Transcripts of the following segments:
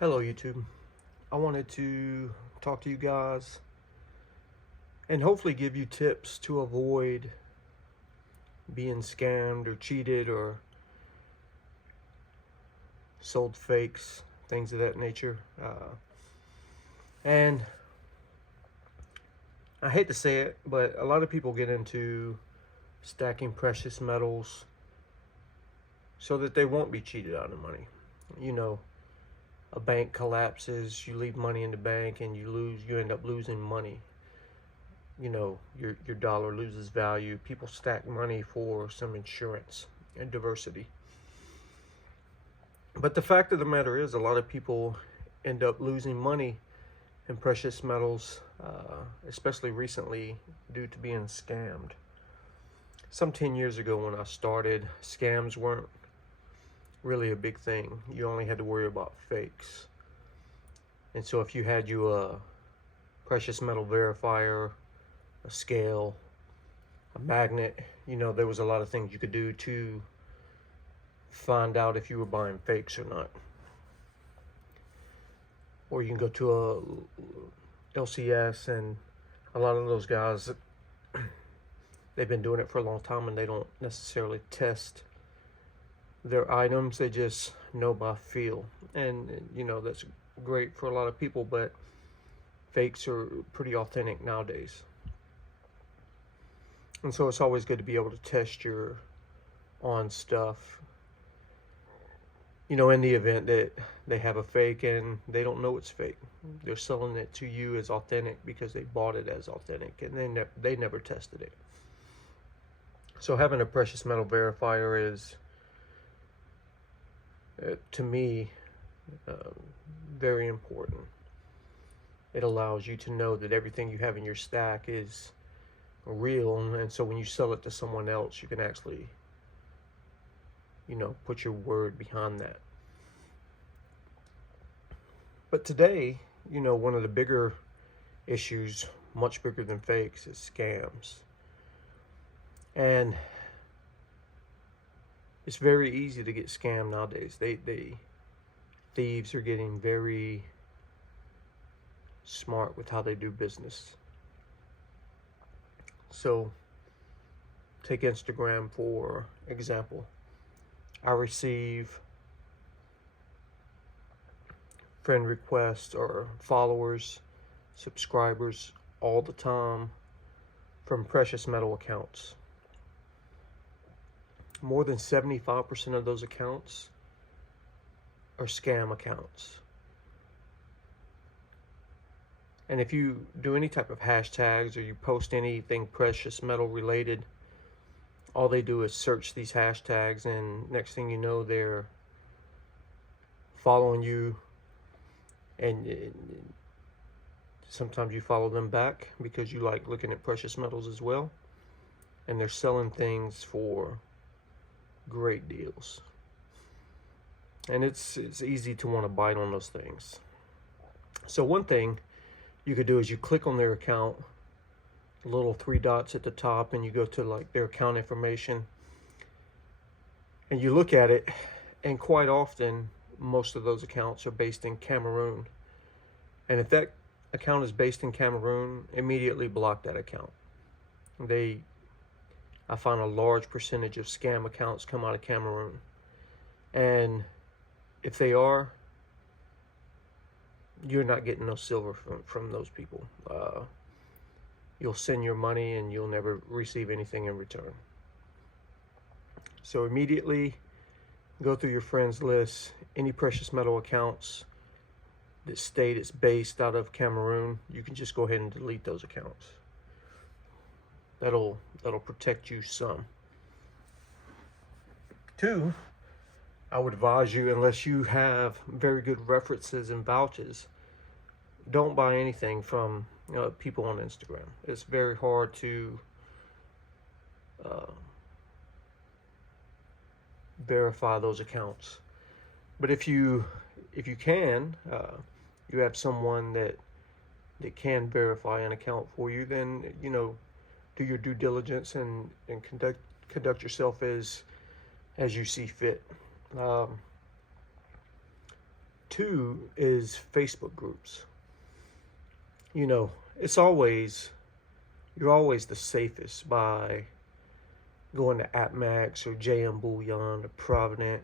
Hello YouTube. I wanted to talk to you guys and hopefully give you tips to avoid being scammed or cheated or sold fakes, things of that nature. And I hate to say it, but a lot of people get into stacking precious metals so that they won't be cheated out of money. You know, a bank collapses, you leave money in the bank and you end up losing money. Your dollar loses value. People stack money for some insurance and diversity. But the fact of the matter is, a lot of people end up losing money in precious metals, especially recently due to being scammed. Some 10 years ago when I started, scams weren't really a big thing. You only had to worry about fakes. And so if you had a precious metal verifier, a scale, a magnet, there was a lot of things you could do to find out if you were buying fakes or not. Or you can go to a LCS, and a lot of those guys, they've been doing it for a long time and they don't necessarily test their items. They just know by feel. And that's great for a lot of people, but fakes are pretty authentic nowadays. And so it's always good to be able to test your on stuff, in the event that they have a fake and they don't know it's fake. They're selling it to you as authentic because they bought it as authentic and they never tested it. So having a precious metal verifier is, to me, very important. It allows you to know that everything you have in your stack is real, and so when you sell it to someone else, you can actually put your word behind that. But today, one of the bigger issues, much bigger than fakes, is scams. And it's very easy to get scammed nowadays. Thieves are getting very smart with how they do business. So take Instagram for example. I receive friend requests or followers, subscribers all the time from precious metal accounts. More than 75% of those accounts are scam accounts. And if you do any type of hashtags or you post anything precious metal related, all they do is search these hashtags, and next thing you know, they're following you, and sometimes you follow them back because you like looking at precious metals as well, and they're selling things for great deals. And it's easy to want to bite on those things. So one thing you could do is you click on their account, little three dots at the top, and you go to like their account information and you look at it, and quite often most of those accounts are based in Cameroon. And if that account is based in Cameroon, immediately block that account. I find a large percentage of scam accounts come out of Cameroon, and if they are, you're not getting no silver from those people. You'll send your money and you'll never receive anything in return. So immediately go through your friends list. Any precious metal accounts that state it's based out of Cameroon, you can just go ahead and delete those accounts. That'll protect you some. Two, I would advise you, unless you have very good references and vouchers, don't buy anything from people on Instagram. It's very hard to verify those accounts. But if you can, you have someone that can verify an account for you, then do your due diligence and conduct yourself as you see fit. Two is Facebook groups. You know, it's always, you're always the safest by going to AppMax or JM Bullion or Provident,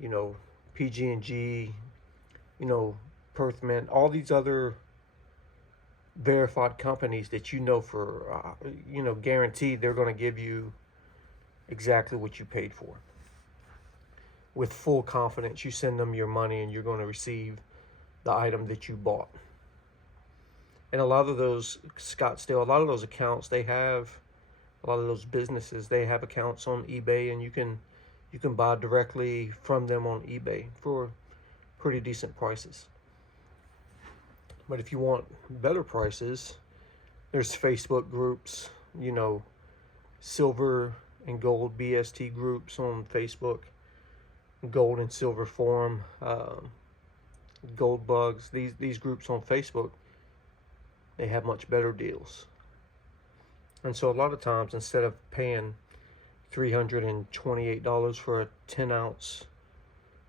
you know, PG&G, you know, Perthman, all these other verified companies that you know for, you know, guaranteed they're going to give you exactly what you paid for. With full confidence, you send them your money and you're going to receive the item that you bought. And a lot of those, Scottsdale, a lot of those accounts, they have, a lot of those businesses, they have accounts on eBay, and you can buy directly from them on eBay for pretty decent prices. But if you want better prices, there's Facebook groups, you know, silver and gold BST groups on Facebook, gold and silver forum, gold bugs. These groups on Facebook, they have much better deals. And so a lot of times, instead of paying $328 for a 10-ounce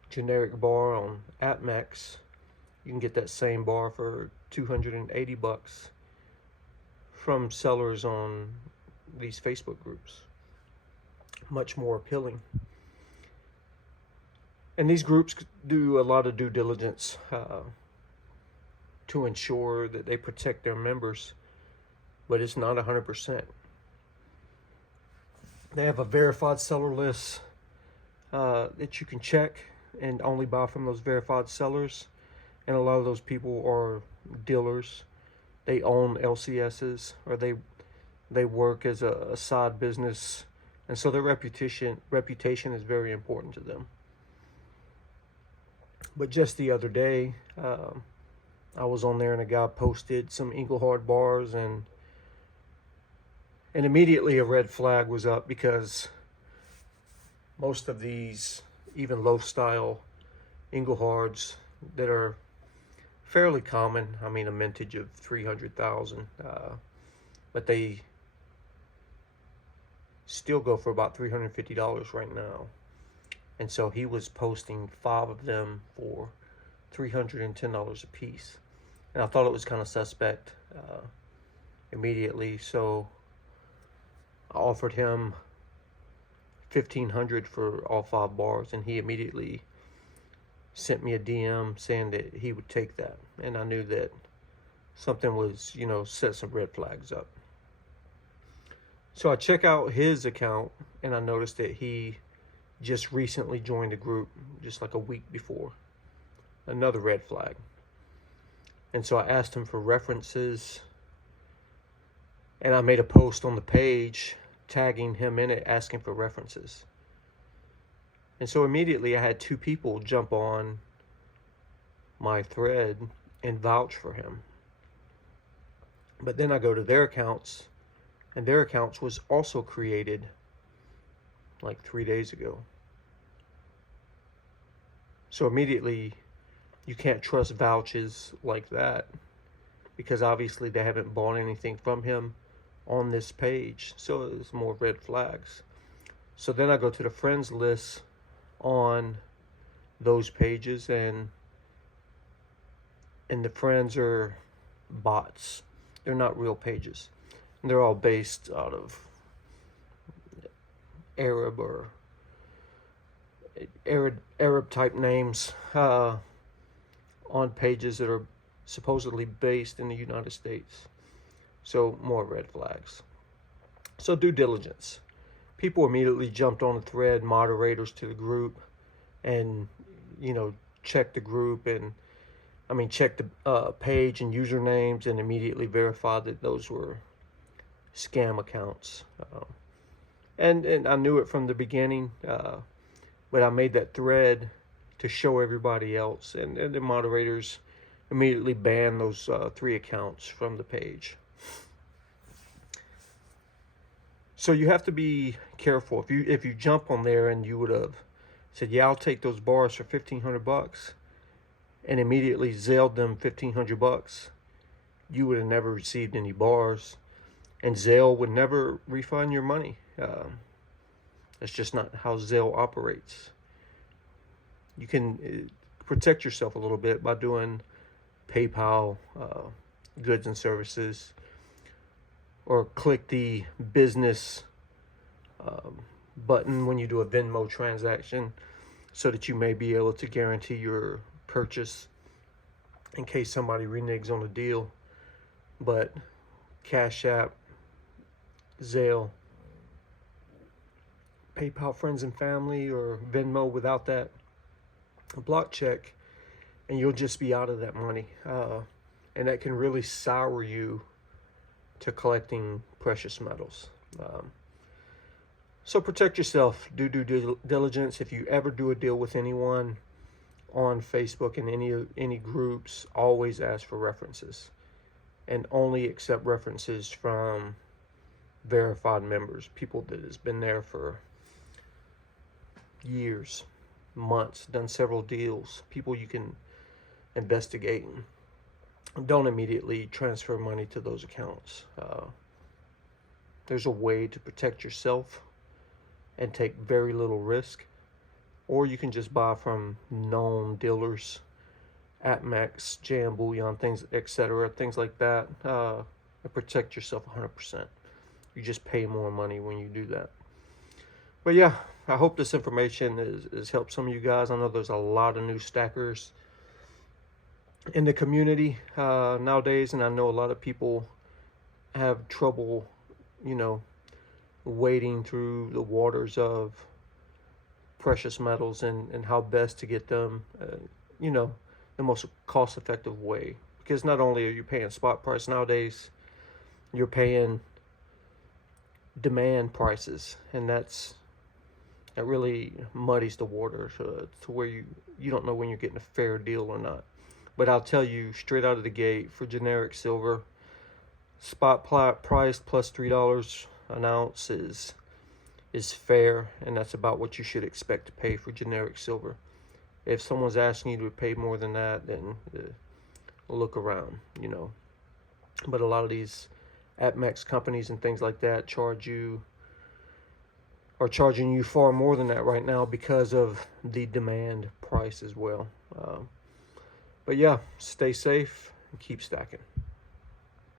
generic bar on AppMax, you can get that same bar for $280 from sellers on these Facebook groups. Much more appealing. And these groups do a lot of due diligence to ensure that they protect their members, but it's not 100%. They have a verified seller list that you can check and only buy from those verified sellers. And a lot of those people are dealers. They own LCSs, or they work as a side business, and so their reputation is very important to them. But just the other day, I was on there and a guy posted some Engelhard bars, and immediately a red flag was up, because most of these, even low style Engelhards that are fairly common, I mean a mintage of 300,000, but they still go for about $350 right now. And so he was posting 5 of them for $310 a piece. And I thought it was kind of suspect immediately. So I offered him $1,500 for all 5 bars, and he immediately sent me a DM saying that he would take that. And I knew that something was, you know, set some red flags up. So I check out his account, and I noticed that he just recently joined a group, just like a week before. Another red flag. And so I asked him for references, and I made a post on the page tagging him in it, asking for references. And so immediately I had 2 people jump on my thread and vouch for him. But then I go to their accounts, and their accounts was also created like 3 days ago. So immediately you can't trust vouches like that, because obviously they haven't bought anything from him on this page. So there's more red flags. So then I go to the friends list on those pages, and the friends are bots. They're not real pages. And they're all based out of Arab or Arab type names on pages that are supposedly based in the United States. So more red flags. So due diligence. People immediately jumped on the thread, moderators to the group, and, you know, checked the group, and checked the page and usernames, and immediately verified that those were scam accounts. And I knew it from the beginning, but I made that thread to show everybody else, and the moderators immediately banned those 3 accounts from the page. So you have to be careful. If you jump on there and you would have said, yeah, I'll take those bars for $1,500, and immediately Zelled them $1,500, you would have never received any bars, and Zelle would never refund your money. That's just not how Zelle operates. You can, protect yourself a little bit by doing PayPal, goods and services, or click the business button when you do a Venmo transaction, so that you may be able to guarantee your purchase in case somebody reneges on a deal. But Cash App, Zelle, PayPal friends and family, or Venmo without that block check, and you'll just be out of that money. And that can really sour you to collecting precious metals. So protect yourself, do due diligence. If you ever do a deal with anyone on Facebook and any groups, always ask for references, and only accept references from verified members, people that has been there for years, months, done several deals, people you can investigate. Don't immediately transfer money to those accounts. There's a way to protect yourself and take very little risk, or you can just buy from known dealers, APMEX, JM Bullion, things, etc., things like that, and protect yourself 100%. You just pay more money when you do that. But yeah, I hope this information has helped some of you guys. I know there's a lot of new stackers in the community nowadays, and I know a lot of people have trouble, wading through the waters of precious metals and how best to get them, the most cost-effective way. Because not only are you paying spot price nowadays, you're paying demand prices, and that really muddies the water to where you don't know when you're getting a fair deal or not. But I'll tell you straight out of the gate, for generic silver, spot price plus $3 an ounce is fair, and that's about what you should expect to pay for generic silver. If someone's asking you to pay more than that, then look around, But a lot of these APMEX companies and things like that are charging you far more than that right now because of the demand price as well. But yeah, stay safe and keep stacking.